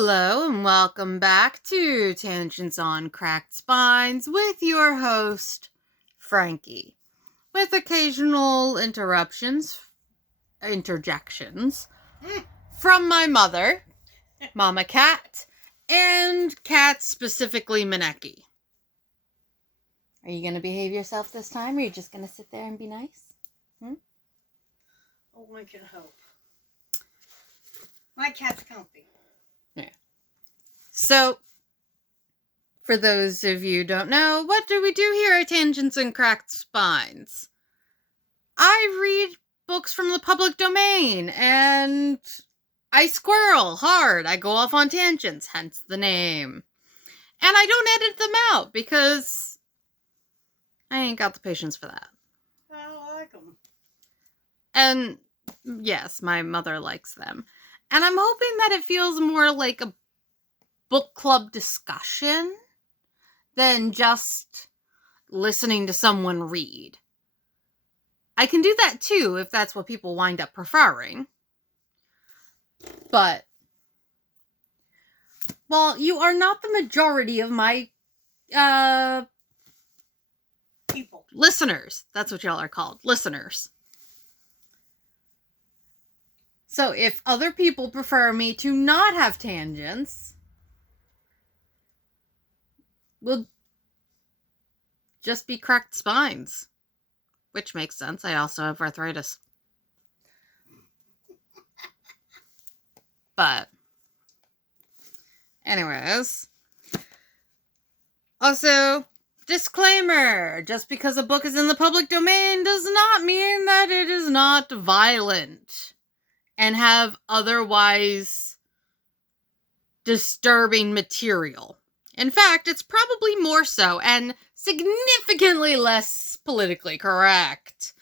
Hello and welcome back to Tangents on Cracked Spines with your host, Frankie, with occasional interjections from my mother, Mama Cat, and Cat specifically Mineki. Are you going to behave yourself this time, or are you just going to sit there and be nice? Oh, I can hope. My cat's comfy. Yeah. So, for those of you who don't know, what do we do here at Tangents and Cracked Spines? I read books from the public domain, and I squirrel hard. I go off on tangents, hence the name. And I don't edit them out, because I ain't got the patience for that. I like them. And, yes, my mother likes them. And I'm hoping that it feels more like a book club discussion than just listening to someone read. I can do that too if that's what people wind up preferring. But, well, you are not the majority of my People. Listeners. That's what y'all are called. Listeners. So if other people prefer me to not have tangents, we'll just be cracked spines. Which makes sense. I also have arthritis. But, anyways. Also, disclaimer. Just because a book is in the public domain does not mean that it is not violent and have otherwise disturbing material. In fact, it's probably more so and significantly less politically correct.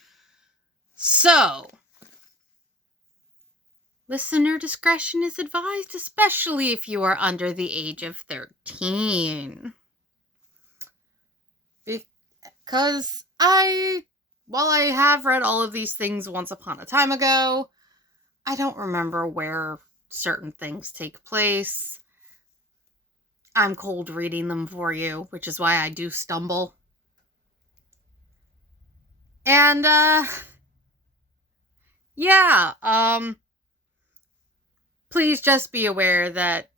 So, listener discretion is advised, especially if you are under the age of 13. Because while I have read all of these things once upon a time ago, I don't remember where certain things take place. I'm cold reading them for you, which is why I do stumble. And, please just be aware that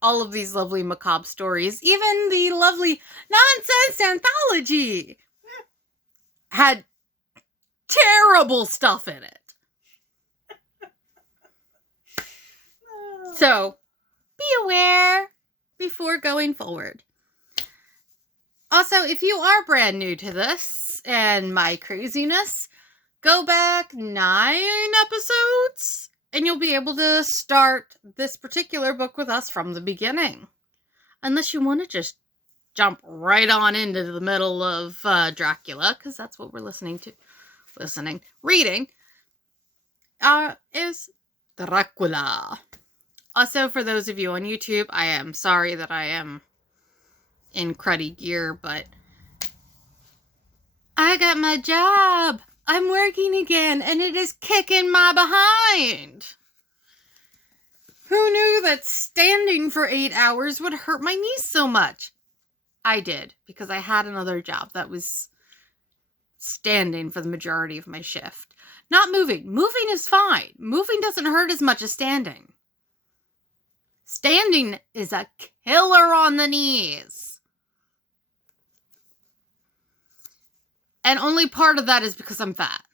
all of these lovely macabre stories, even the lovely Nonsense Anthology, had terrible stuff in it. So, be aware before going forward. Also, if you are brand new to this and my craziness, go back 9 episodes and you'll be able to start this particular book with us from the beginning. Unless you want to just jump right on into the middle of Dracula, because that's what we're reading, is Dracula. Also, for those of you on YouTube, I am sorry that I am in cruddy gear, but I got my job. I'm working again, and it is kicking my behind. Who knew that standing for 8 hours would hurt my knees so much? I did, because I had another job that was standing for the majority of my shift. Not moving. Moving is fine. Moving doesn't hurt as much as standing. Standing is a killer on the knees. And only part of that is because I'm fat.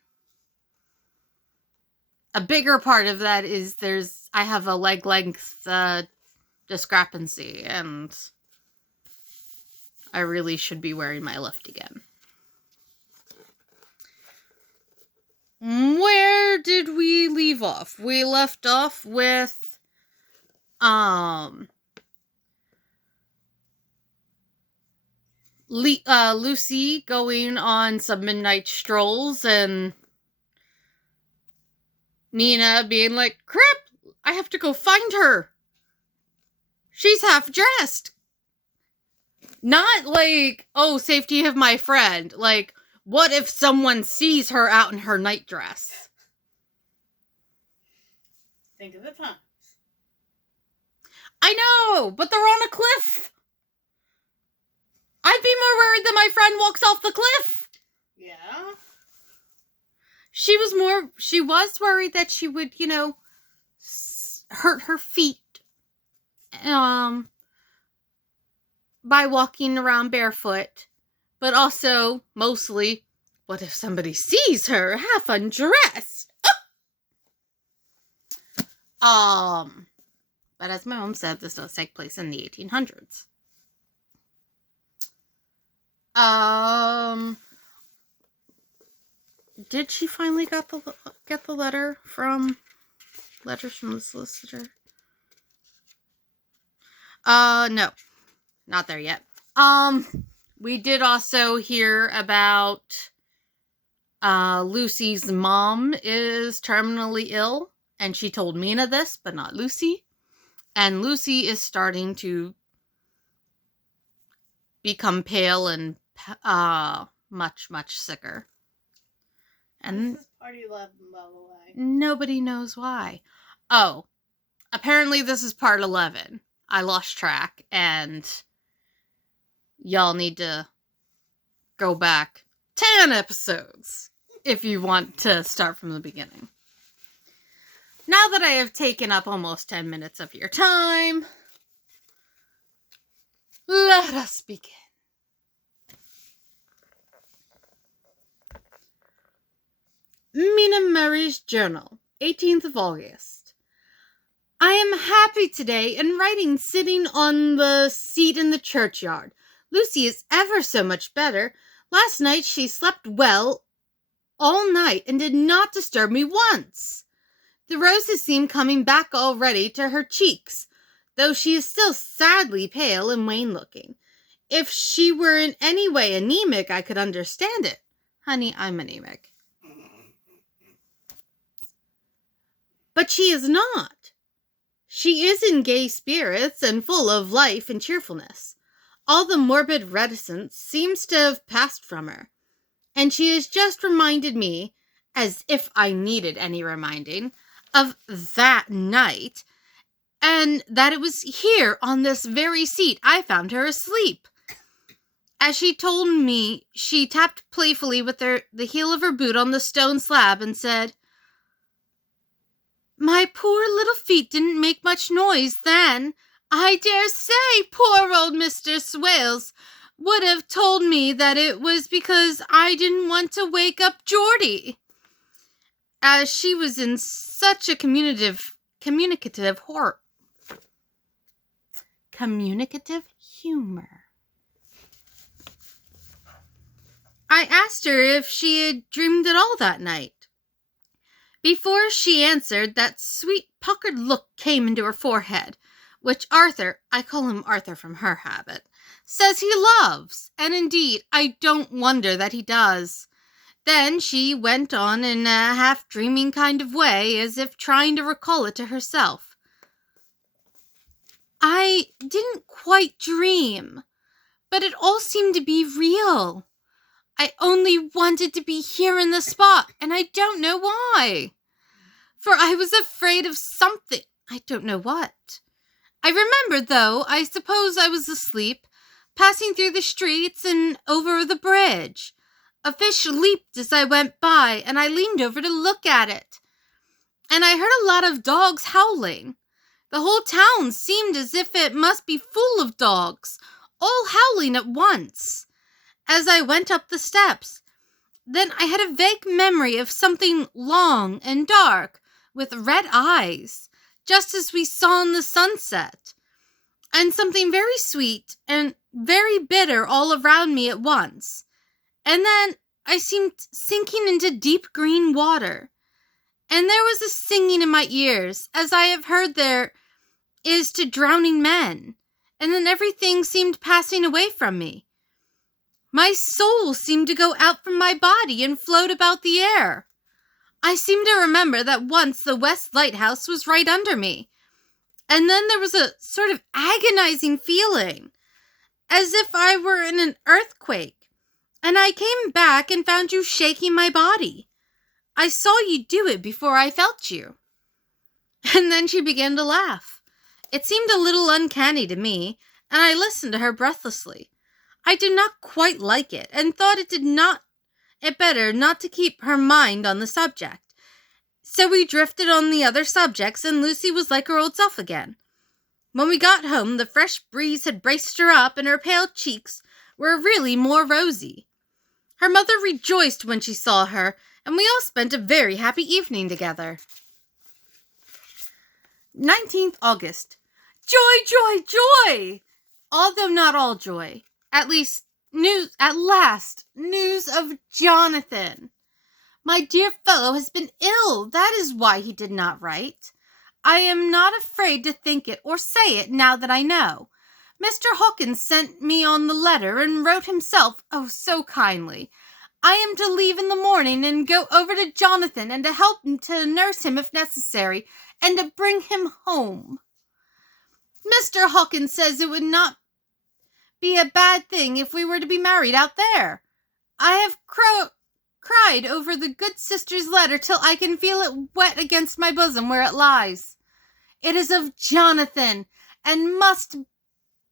A bigger part of that is I have a leg length discrepancy, and I really should be wearing my lift again. Where did we leave off? We left off with Lucy going on some midnight strolls and Mina being like, crap, I have to go find her. She's half dressed. Not like, oh, safety of my friend. Like, what if someone sees her out in her nightdress? Think of the times. I know, but they're on a cliff. I'd be more worried that my friend walks off the cliff. Yeah. She was worried that she would, hurt her feet by walking around barefoot. But also, mostly, what if somebody sees her half undressed? But as my mom said, this does take place in the 1800s. Did she finally get the letters from the solicitor? No, not there yet. We did also hear about Lucy's mom is terminally ill, and she told Mina this, but not Lucy. And Lucy is starting to become pale and much, much sicker. And this is part 11, by the way. Nobody knows why. Oh, apparently this is part 11. I lost track, and y'all need to go back 10 episodes if you want to start from the beginning. Now that I have taken up almost 10 minutes of your time, let us begin. Mina Mary's Journal, 18th of August. I am happy today and writing sitting on the seat in the churchyard. Lucy is ever so much better. Last night she slept well all night and did not disturb me once. The roses seem coming back already to her cheeks, though she is still sadly pale and wan-looking. If she were in any way anemic, I could understand it. Honey, I'm anemic. But she is not. She is in gay spirits and full of life and cheerfulness. All the morbid reticence seems to have passed from her, and she has just reminded me, as if I needed any reminding, of that night, and that it was here on this very seat I found her asleep. As she told me, she tapped playfully with the heel of her boot on the stone slab and said, "My poor little feet didn't make much noise then. I dare say poor old Mr. Swales would have told me that it was because I didn't want to wake up Geordie." As she was in such a communicative humor. I asked her if she had dreamed at all that night. Before she answered, that sweet puckered look came into her forehead, which Arthur, I call him Arthur from her habit, says he loves, and indeed I don't wonder that he does. Then she went on in a half-dreaming kind of way, as if trying to recall it to herself. I didn't quite dream, but it all seemed to be real. I only wanted to be here in the spot, and I don't know why. For I was afraid of something, I don't know what. I remember, though, I suppose I was asleep, passing through the streets and over the bridge. A fish leaped as I went by, and I leaned over to look at it. And I heard a lot of dogs howling. The whole town seemed as if it must be full of dogs, all howling at once. As I went up the steps, then I had a vague memory of something long and dark, with red eyes, just as we saw in the sunset, and something very sweet and very bitter all around me at once. And then I seemed sinking into deep green water, and there was a singing in my ears, as I have heard there is to drowning men, and then everything seemed passing away from me. My soul seemed to go out from my body and float about the air. I seem to remember that once the West Lighthouse was right under me, and then there was a sort of agonizing feeling, as if I were in an earthquake, and I came back and found you shaking my body. I saw you do it before I felt you." And then she began to laugh, It seemed a little uncanny to me, and I listened to her breathlessly. I did not quite like it, and thought it better not to keep her mind on the subject. So we drifted on the other subjects, and Lucy was like her old self again. When we got home, the fresh breeze had braced her up, and her pale cheeks were really more rosy. Her mother rejoiced when she saw her, and we all spent a very happy evening together. 19th August. Joy, joy, joy! Although not all joy. At last, news of Jonathan. My dear fellow has been ill. That is why he did not write. I am not afraid to think it or say it now that I know. Mr. Hawkins sent me on the letter and wrote himself, oh, so kindly. I am to leave in the morning and go over to Jonathan and to help him to nurse him if necessary and to bring him home. Mr. Hawkins says it would not be a bad thing if we were to be married out there. I have cried over the good sister's letter till I can feel it wet against my bosom where it lies. It is of Jonathan, and must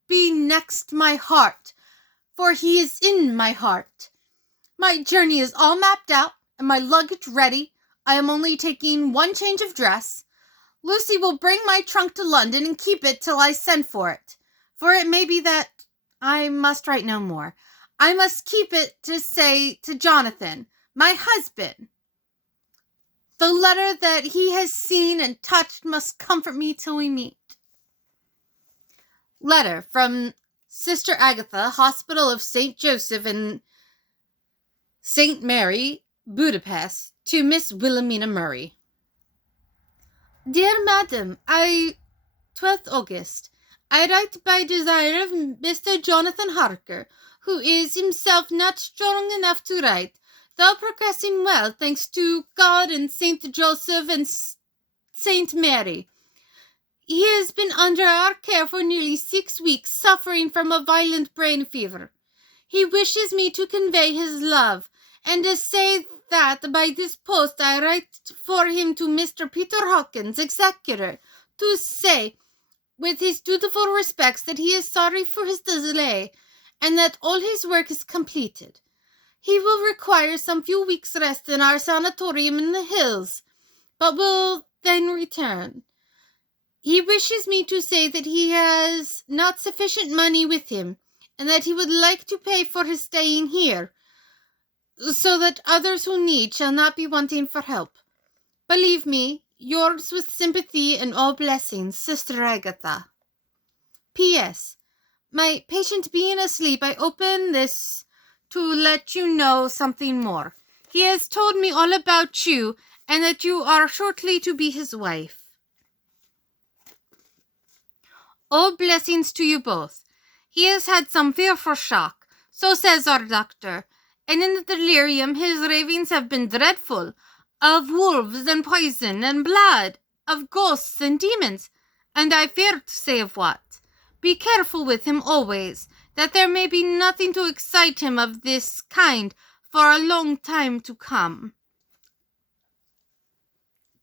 be next my heart, for he is in my heart. My journey is all mapped out, and my luggage ready. I am only taking one change of dress. Lucy will bring my trunk to London and keep it till I send for it, for it may be that I must write no more. I must keep it to say to Jonathan, my husband. The letter that he has seen and touched must comfort me till we meet. Letter from Sister Agatha, Hospital of St. Joseph and St. Mary, Budapest, to Miss Wilhelmina Murray. Dear Madam, 12th August. I write by desire of Mr. Jonathan Harker, who is himself not strong enough to write, though progressing well, thanks to God and St. Joseph and St. Mary. He has been under our care for nearly 6 weeks, suffering from a violent brain fever. He wishes me to convey his love, and to say that by this post I write for him to Mr. Peter Hawkins, executor, to say, with his dutiful respects, that he is sorry for his delay, and that all his work is completed. He will require some few weeks' rest in our sanatorium in the hills, but will then return. He wishes me to say that he has not sufficient money with him, and that he would like to pay for his staying here, so that others who need shall not be wanting for help. Believe me, yours with sympathy and all blessings, Sister Agatha. P.S. My patient being asleep, I open this to let you know something more. He has told me all about you, and that you are shortly to be his wife. All blessings to you both. He has had some fearful shock, so says our doctor, and in the delirium his ravings have been dreadful, of wolves and poison and blood, of ghosts and demons, and I fear to say of what. Be careful with him always, that there may be nothing to excite him of this kind for a long time to come.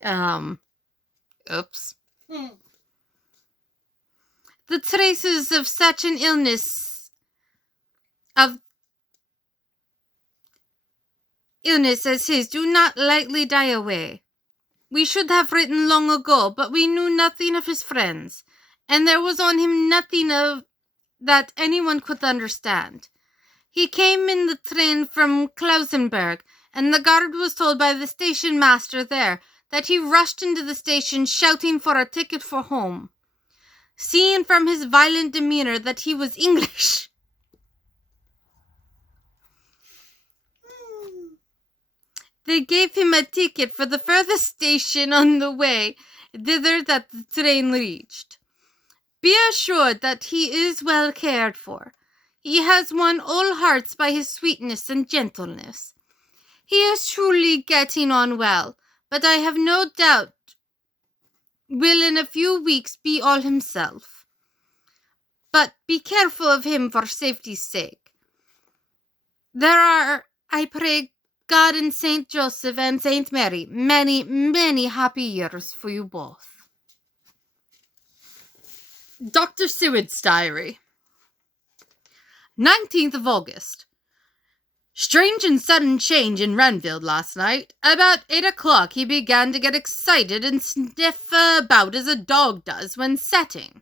Oops. The traces of such an illness as his do not lightly die away. We should have written long ago, but we knew nothing of his friends, and there was on him nothing of that anyone could understand. He came in the train from Klausenberg, and the guard was told by the station master there that he rushed into the station shouting for a ticket for home. Seeing from his violent demeanor that he was English, they gave him a ticket for the furthest station on the way thither that the train reached. Be assured that he is well cared for. He has won all hearts by his sweetness and gentleness. He is truly getting on well, but I have no doubt will in a few weeks be all himself. But be careful of him for safety's sake. There are, I pray God and St. Joseph and St. Mary, many, many happy years for you both. Dr. Seward's diary. 19th of August. Strange and sudden change in Renfield last night. About 8 o'clock he began to get excited and sniff about as a dog does when setting.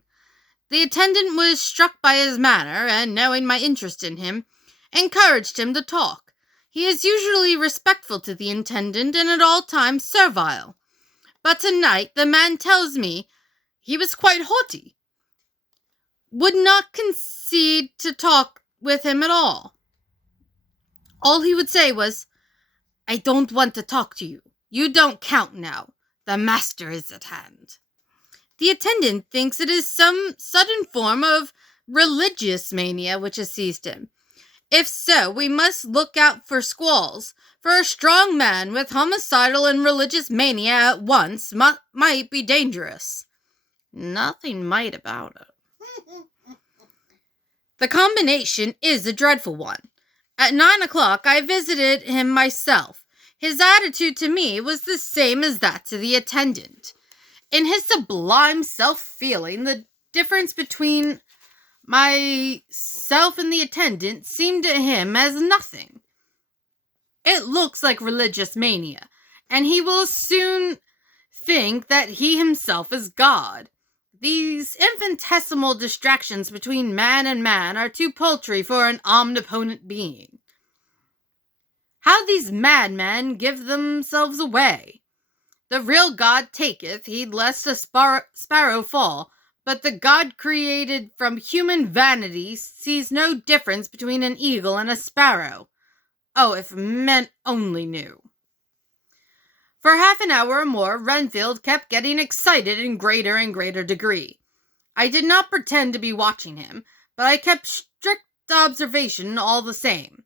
The attendant was struck by his manner, and knowing my interest in him, encouraged him to talk. He is usually respectful to the attendant and at all times servile. But tonight the man tells me he was quite haughty. Would not concede to talk with him at all. All he would say was, "I don't want to talk to you. You don't count now. The master is at hand." The attendant thinks it is some sudden form of religious mania which has seized him. If so, we must look out for squalls, for a strong man with homicidal and religious mania at once might be dangerous. Nothing might about it. The combination is a dreadful one. At 9 o'clock, I visited him myself. His attitude to me was the same as that to the attendant. In his sublime self-feeling, the difference between myself and the attendant seemed to him as nothing. It looks like religious mania, and he will soon think that he himself is God. These infinitesimal distractions between man and man are too paltry for an omnipotent being. How these madmen give themselves away! The real God taketh heed lest a sparrow fall, but the God created from human vanity sees no difference between an eagle and a sparrow. Oh, if men only knew! For half an hour or more, Renfield kept getting excited in greater and greater degree. I did not pretend to be watching him, but I kept strict observation all the same.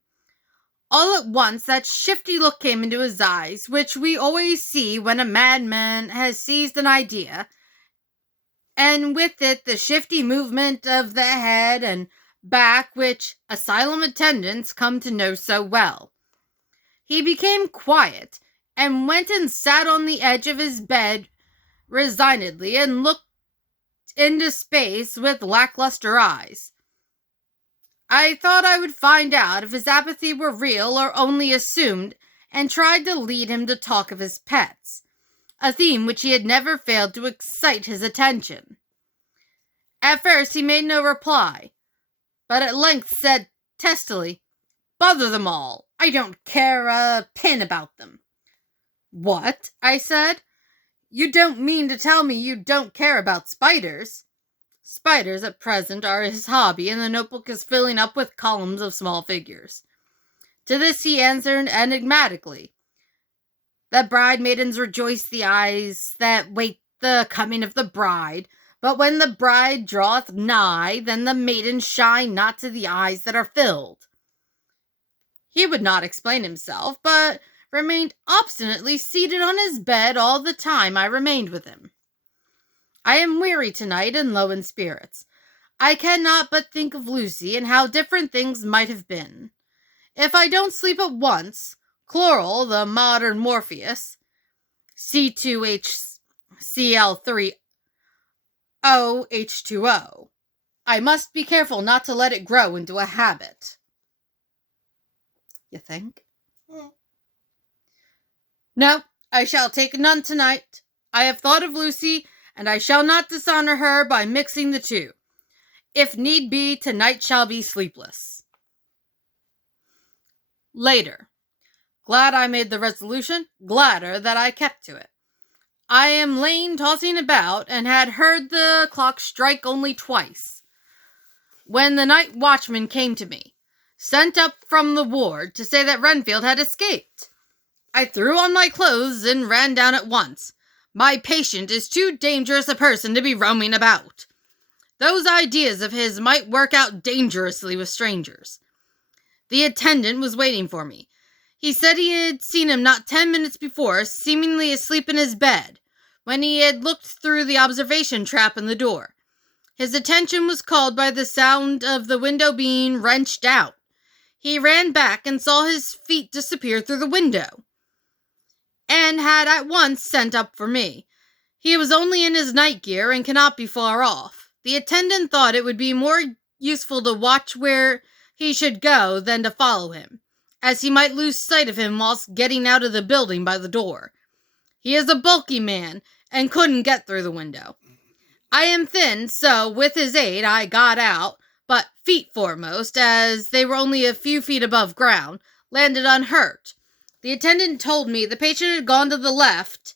All at once that shifty look came into his eyes, which we always see when a madman has seized an idea, and with it the shifty movement of the head and back which asylum attendants come to know so well. He became quiet, and went and sat on the edge of his bed resignedly and looked into space with lackluster eyes. I thought I would find out if his apathy were real or only assumed, and tried to lead him to talk of his pets, a theme which he had never failed to excite his attention. At first he made no reply, but at length said testily, "Bother them all. I don't care a pin about them." "What?" I said. "You don't mean to tell me you don't care about spiders?" Spiders at present are his hobby, and the notebook is filling up with columns of small figures. To this he answered enigmatically, "That bridemaidens rejoice the eyes that wait the coming of the bride, but when the bride draweth nigh, then the maidens shine not to the eyes that are filled." He would not explain himself, but remained obstinately seated on his bed all the time I remained with him. I am weary tonight and low in spirits. I cannot but think of Lucy and how different things might have been. If I don't sleep at once, chloral, the modern Morpheus, C2HCl3OH2O, I must be careful not to let it grow into a habit. You think? No, I shall take none tonight. I have thought of Lucy, and I shall not dishonor her by mixing the two. If need be, tonight shall be sleepless. Later. Glad I made the resolution, gladder that I kept to it. I am lain tossing about, and had heard the clock strike only twice, when the night watchman came to me, sent up from the ward to say that Renfield had escaped. I threw on my clothes and ran down at once. My patient is too dangerous a person to be roaming about. Those ideas of his might work out dangerously with strangers. The attendant was waiting for me. He said he had seen him not 10 minutes before, seemingly asleep in his bed, when he had looked through the observation trap in the door. His attention was called by the sound of the window being wrenched out. He ran back and saw his feet disappear through the window, and had at once sent up for me. He was only in his night gear and cannot be far off. The attendant thought it would be more useful to watch where he should go than to follow him, as he might lose sight of him whilst getting out of the building by the door. He is a bulky man, and couldn't get through the window. I am thin, so with his aid I got out, but feet foremost, as they were only a few feet above ground, landed unhurt. The attendant told me the patient had gone to the left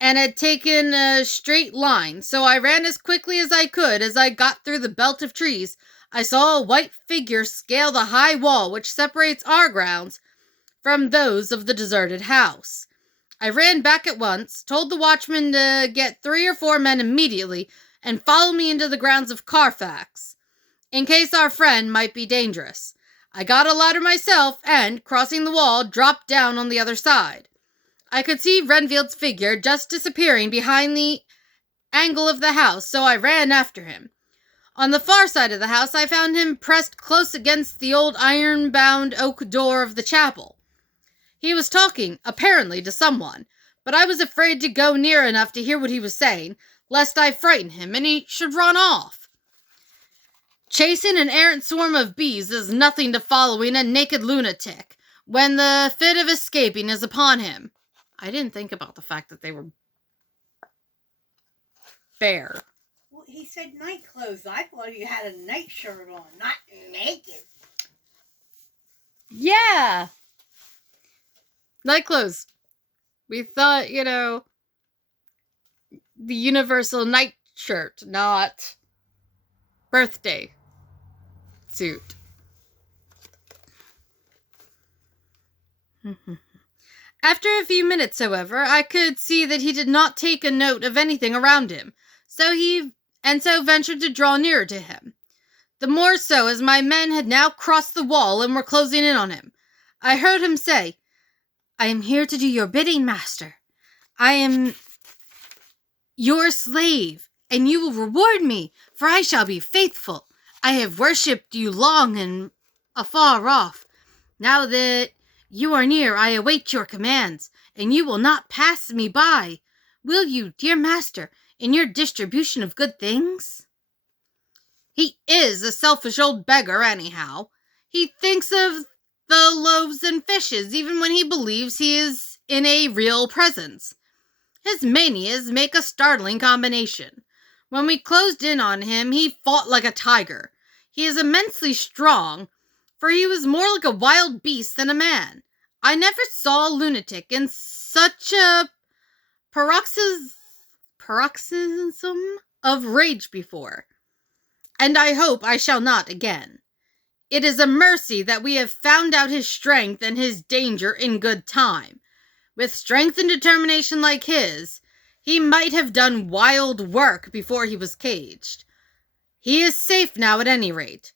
and had taken a straight line, so I ran as quickly as I could. As I got through the belt of trees, I saw a white figure scale the high wall which separates our grounds from those of the deserted house. I ran back at once, told the watchman to get 3 or 4 men immediately, and follow me into the grounds of Carfax, in case our friend might be dangerous. I got a ladder myself, and, crossing the wall, dropped down on the other side. I could see Renfield's figure just disappearing behind the angle of the house, so I ran after him. On the far side of the house, I found him pressed close against the old iron-bound oak door of the chapel. He was talking, apparently, to someone, but I was afraid to go near enough to hear what he was saying, lest I frighten him and he should run off. Chasing an errant swarm of bees is nothing to following a naked lunatic when the fit of escaping is upon him. I didn't think about the fact that they were bare. Well, he said night clothes. I thought he had a nightshirt on, not naked. Yeah! Night clothes. We thought, the universal night shirt, not birthday suit. After a few minutes, however, I could see that he did not take a note of anything around him, so ventured to draw nearer to him. The more so as my men had now crossed the wall and were closing in on him. I heard him say, "I am here to do your bidding, master. I am your slave, and you will reward me, for I shall be faithful. I have worshipped you long and afar off. Now that you are near, I await your commands, and you will not pass me by. Will you, dear master, in your distribution of good things?" He is a selfish old beggar, anyhow. He thinks of the loaves and fishes, even when he believes he is in a real presence. His manias make a startling combination. When we closed in on him, he fought like a tiger. He is immensely strong, for he was more like a wild beast than a man. I never saw a lunatic in such a paroxysm of rage before, and I hope I shall not again. It is a mercy that we have found out his strength and his danger in good time. With strength and determination like his, he might have done wild work before he was caged. He is safe now at any rate.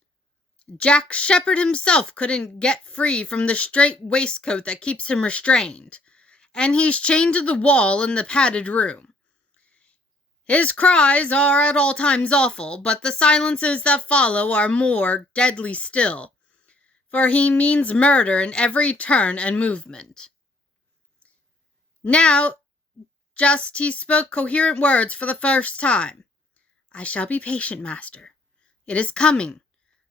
Jack Shepherd himself couldn't get free from the strait waistcoat that keeps him restrained, and he's chained to the wall in the padded room. His cries are at all times awful, but the silences that follow are more deadly still, for he means murder in every turn and movement. Now, just he spoke coherent words for the first time. "I shall be patient, master. It is coming,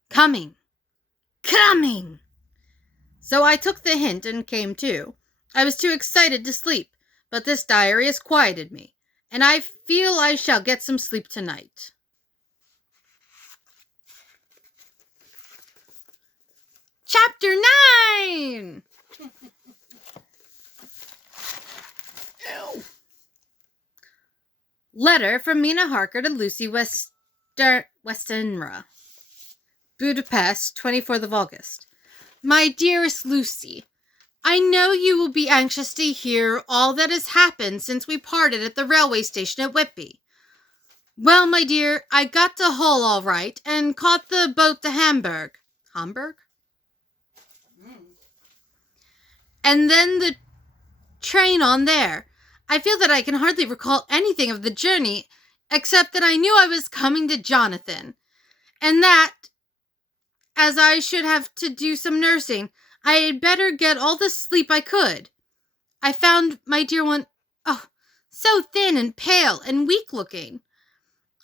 coming, coming." So I took the hint and came to. I was too excited to sleep, but this diary has quieted me, and I feel I shall get some sleep tonight. Chapter 9! Letter from Mina Harker to Lucy Westenra. Budapest, 24th of August. My dearest Lucy, I know you will be anxious to hear all that has happened since we parted at the railway station at Whitby. Well, my dear, I got to Hull all right and caught the boat to Hamburg. Hamburg? And then the train on there. I feel that I can hardly recall anything of the journey, except that I knew I was coming to Jonathan, and that, as I should have to do some nursing, I had better get all the sleep I could. I found my dear one, so thin and pale and weak-looking.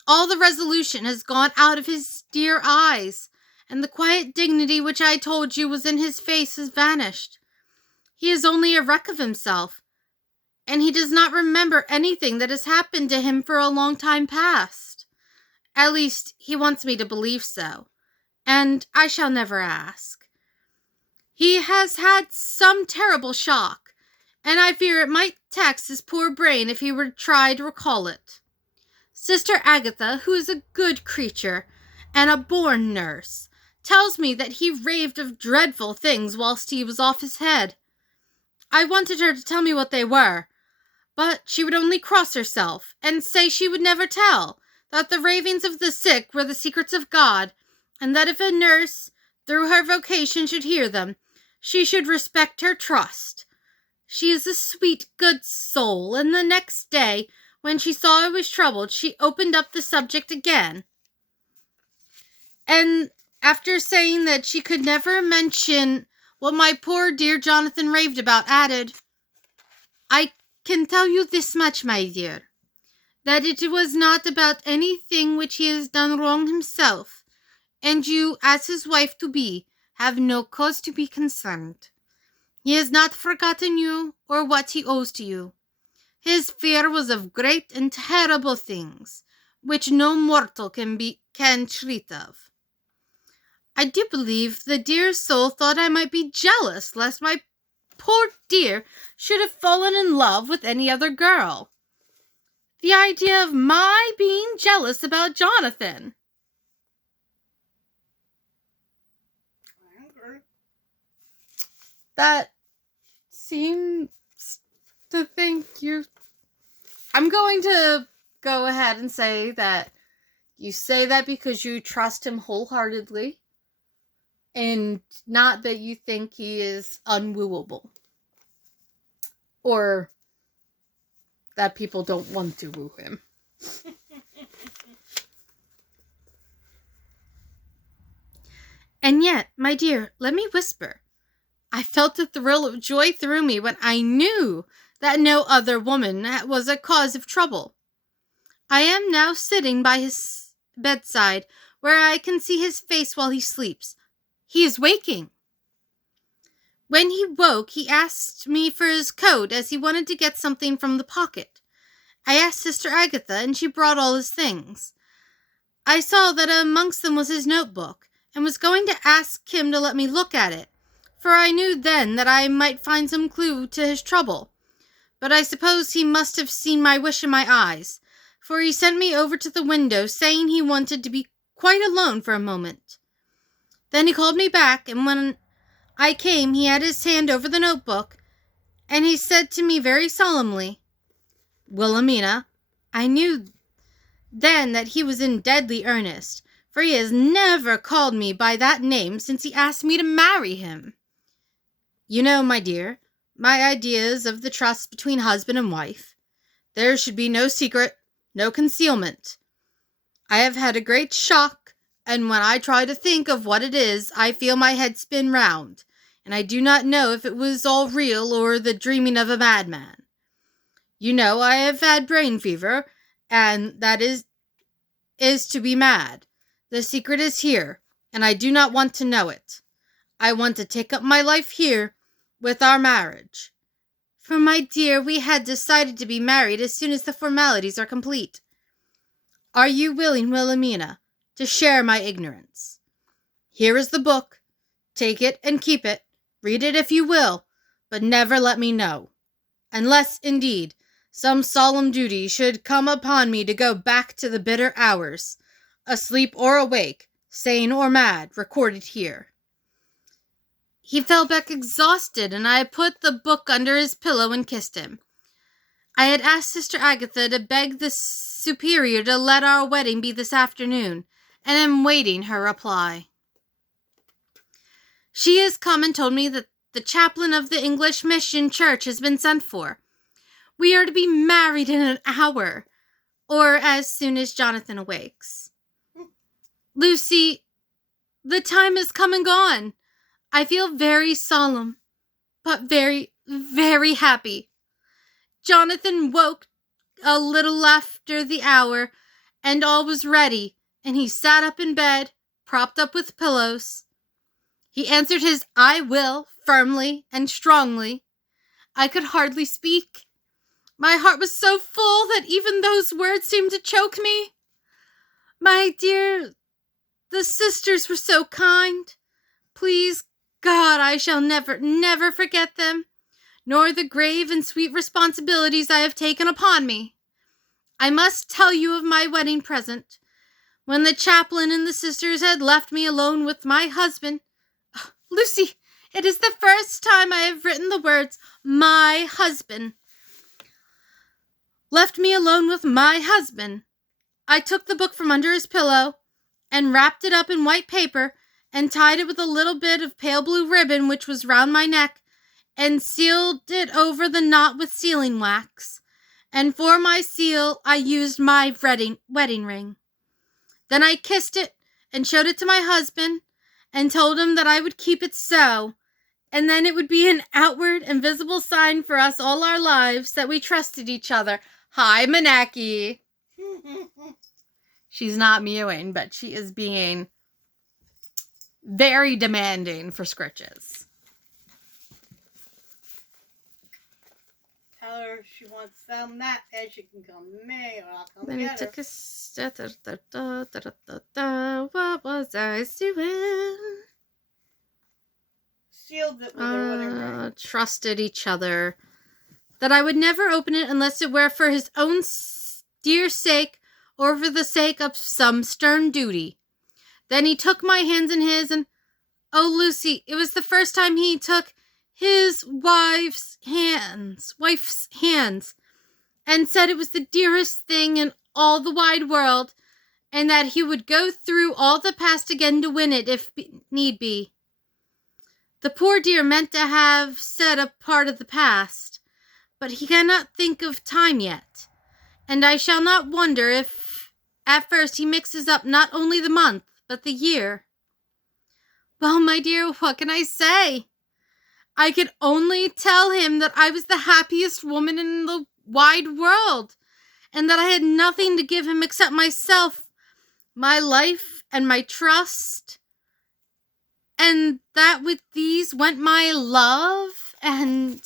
All the resolution has gone out of his dear eyes, and the quiet dignity which I told you was in his face has vanished. He is only a wreck of himself, and he does not remember anything that has happened to him for a long time past. At least, he wants me to believe so, and I shall never ask. He has had some terrible shock, and I fear it might tax his poor brain if he were to try to recall it. Sister Agatha, who is a good creature and a born nurse, tells me that he raved of dreadful things whilst he was off his head. I wanted her to tell me what they were, but she would only cross herself and say she would never tell, that the ravings of the sick were the secrets of God, and that if a nurse, through her vocation, should hear them, she should respect her trust. She is a sweet, good soul, and the next day, when she saw I was troubled, she opened up the subject again. And after saying that she could never mention what my poor dear Jonathan raved about, added, I can tell you this much, my dear, that it was not about anything which he has done wrong himself, and you, as his wife-to-be, have no cause to be concerned. He has not forgotten you or what he owes to you. His fear was of great and terrible things, which no mortal can treat of. I do believe the dear soul thought I might be jealous lest my poor dear should have fallen in love with any other girl. The idea of my being jealous about Jonathan. That seems to think you... I'm going to go ahead and say that you say that because you trust him wholeheartedly, and not that you think he is unwooable, or that people don't want to woo him. And yet, my dear, let me whisper, I felt a thrill of joy through me when I knew that no other woman was a cause of trouble. I am now sitting by his bedside, where I can see his face while he sleeps. He is waking. When he woke, he asked me for his coat, as he wanted to get something from the pocket. I asked Sister Agatha, and she brought all his things. I saw that amongst them was his notebook, and was going to ask him to let me look at it, for I knew then that I might find some clue to his trouble. But I suppose he must have seen my wish in my eyes, for he sent me over to the window, saying he wanted to be quite alone for a moment. Then he called me back, and when I came, he had his hand over the notebook, and he said to me very solemnly, Wilhelmina, I knew then that he was in deadly earnest, for he has never called me by that name since he asked me to marry him. You know, my dear, my ideas of the trust between husband and wife. There should be no secret, no concealment. I have had a great shock, and when I try to think of what it is, I feel my head spin round, and I do not know if it was all real or the dreaming of a madman. You know I have had brain fever, and that is to be mad. The secret is here, and I do not want to know it. I want to take up my life here with our marriage. For, my dear, we had decided to be married as soon as the formalities are complete. Are you willing, Wilhelmina, to share my ignorance? Here is the book. Take it and keep it. Read it if you will, but never let me know. Unless, indeed, some solemn duty should come upon me to go back to the bitter hours, asleep or awake, sane or mad, recorded here. He fell back exhausted, and I put the book under his pillow and kissed him. I had asked Sister Agatha to beg the superior to let our wedding be this afternoon, and am waiting her reply. She has come and told me that the chaplain of the English Mission Church has been sent for. We are to be married in an hour, or as soon as Jonathan awakes. Lucy, the time has come and gone. I feel very solemn, but very, very happy. Jonathan woke a little after the hour, and all was ready, and he sat up in bed, propped up with pillows. He answered his "I will" firmly and strongly. I could hardly speak. My heart was so full that even those words seemed to choke me. My dear, the sisters were so kind. Please, God, I shall never, never forget them, nor the grave and sweet responsibilities I have taken upon me. I must tell you of my wedding present. When the chaplain and the sisters had left me alone with my husband, Lucy, it is the first time I have written the words, my husband. Left me alone with my husband. I took the book from under his pillow and wrapped it up in white paper and tied it with a little bit of pale blue ribbon which was round my neck and sealed it over the knot with sealing wax. And for my seal I used my wedding ring. Then I kissed it and showed it to my husband and told him that I would keep it so, and then it would be an outward and visible sign for us all our lives that we trusted each other. Hi, Manaki. She's not mewing, but she is being very demanding for scritches. Tell her if she wants some that bed, she can come to me, or I'll come Then he get took her. a step. What was I doing? Sealed it with her whatever. Trusted each other. That I would never open it unless it were for his own dear sake or for the sake of some stern duty. Then he took my hands in his, and, oh, Lucy, it was the first time he took his wife's hands, and said it was the dearest thing in all the wide world, and that he would go through all the past again to win it if need be. The poor dear meant to have said a part of the past, but he cannot think of time yet, and I shall not wonder if at first he mixes up not only the month, but the year. Well, my dear, what can I say? I could only tell him that I was the happiest woman in the wide world, and that I had nothing to give him except myself, my life, and my trust, and that with these went my love and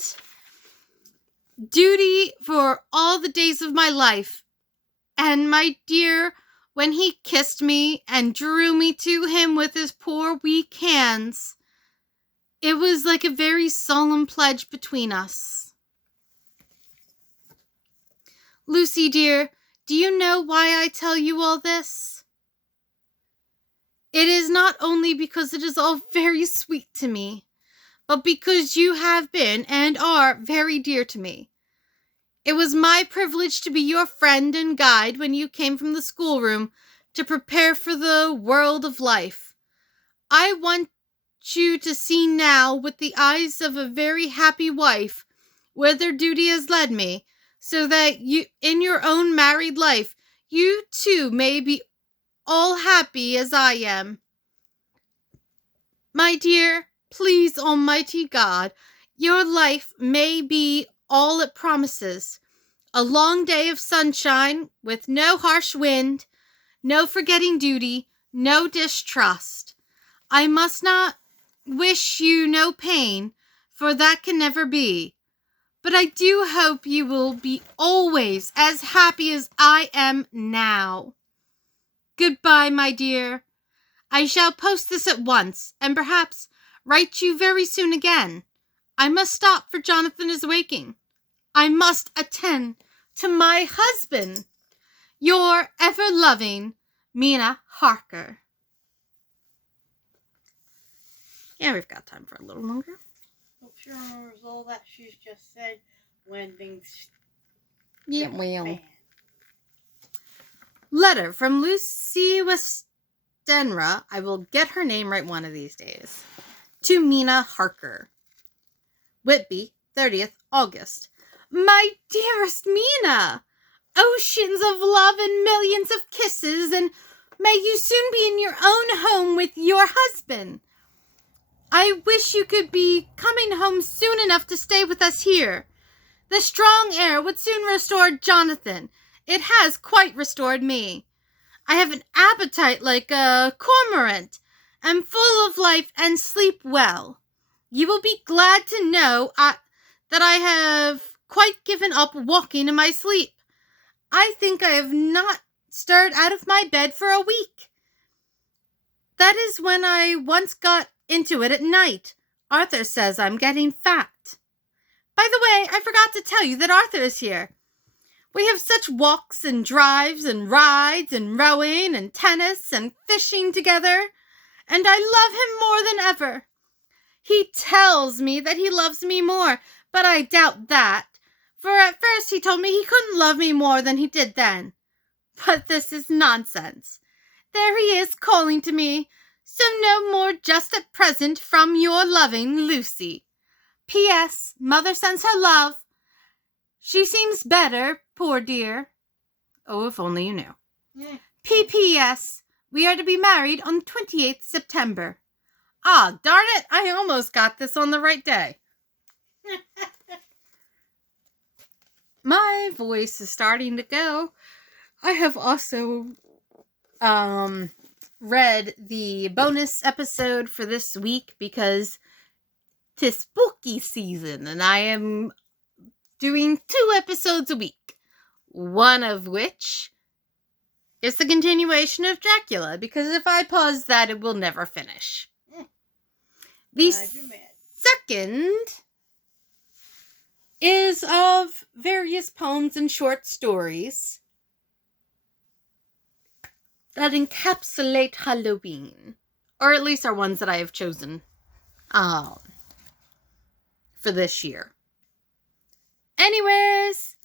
duty for all the days of my life. And my dear, when he kissed me and drew me to him with his poor weak hands, it was like a very solemn pledge between us. Lucy, dear, do you know why I tell you all this? It is not only because it is all very sweet to me, but because you have been and are very dear to me. It was my privilege to be your friend and guide when you came from the schoolroom to prepare for the world of life. I want you to see now with the eyes of a very happy wife whither duty has led me, so that you, in your own married life, you too may be all happy as I am. My dear, please, Almighty God, your life may be all it promises. A long day of sunshine with no harsh wind, no forgetting duty, no distrust. I must not wish you no pain, for that can never be. But I do hope you will be always as happy as I am now. Goodbye, my dear. I shall post this at once, and perhaps write you very soon again. I must stop, for Jonathan is waking. I must attend to my husband. Your ever-loving Mina Harker. Yeah, we've got time for a little longer. Hope she remembers all that she's just said when things Yeah, hit the well. fan. Letter from Lucy Westenra. I will get her name right one of these days. To Mina Harker. Whitby, 30th August. My dearest Mina! Oceans of love and millions of kisses, and may you soon be in your own home with your husband. I wish you could be coming home soon enough to stay with us here. The strong air would soon restore Jonathan. It has quite restored me. I have an appetite like a cormorant, am full of life and sleep well. You will be glad to know that I have quite given up walking in my sleep. I think I have not stirred out of my bed for a week. That is when I once got into it at night. Arthur says I'm getting fat. By the way, I forgot to tell you that Arthur is here. We have such walks and drives and rides and rowing and tennis and fishing together, and I love him more than ever. He tells me that he loves me more, but I doubt that, for at first he told me he couldn't love me more than he did then. But this is nonsense. There he is calling to me, so no more just at present from your loving Lucy. P.S. Mother sends her love. She seems better, poor dear. Oh, if only you knew. P.P.S. We are to be married on 28th September. Ah, darn it, I almost got this on the right day. My voice is starting to go. I have also read the bonus episode for this week because 'tis spooky season and I am doing 2 episodes a week. One of which is the continuation of Dracula, because if I pause that, it will never finish. The second is of various poems and short stories that encapsulate Halloween, or at least are ones that I have chosen for this year. Anyways,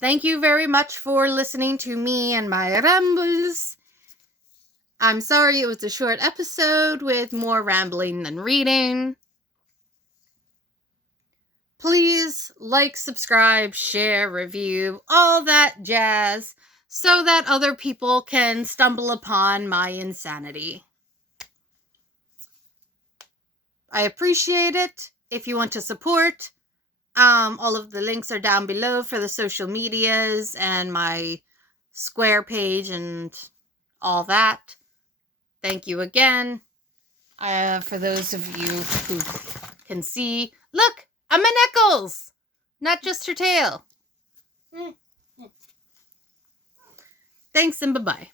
thank you very much for listening to me and my rambles. I'm sorry it was a short episode with more rambling than reading. Please like, subscribe, share, review, all that jazz, so that other people can stumble upon my insanity. I appreciate it. If you want to support, all of the links are down below for the social medias and my Square page and all that. Thank you again. For those of you who can see, look, a Manecles, not just her tail. Thanks and bye-bye.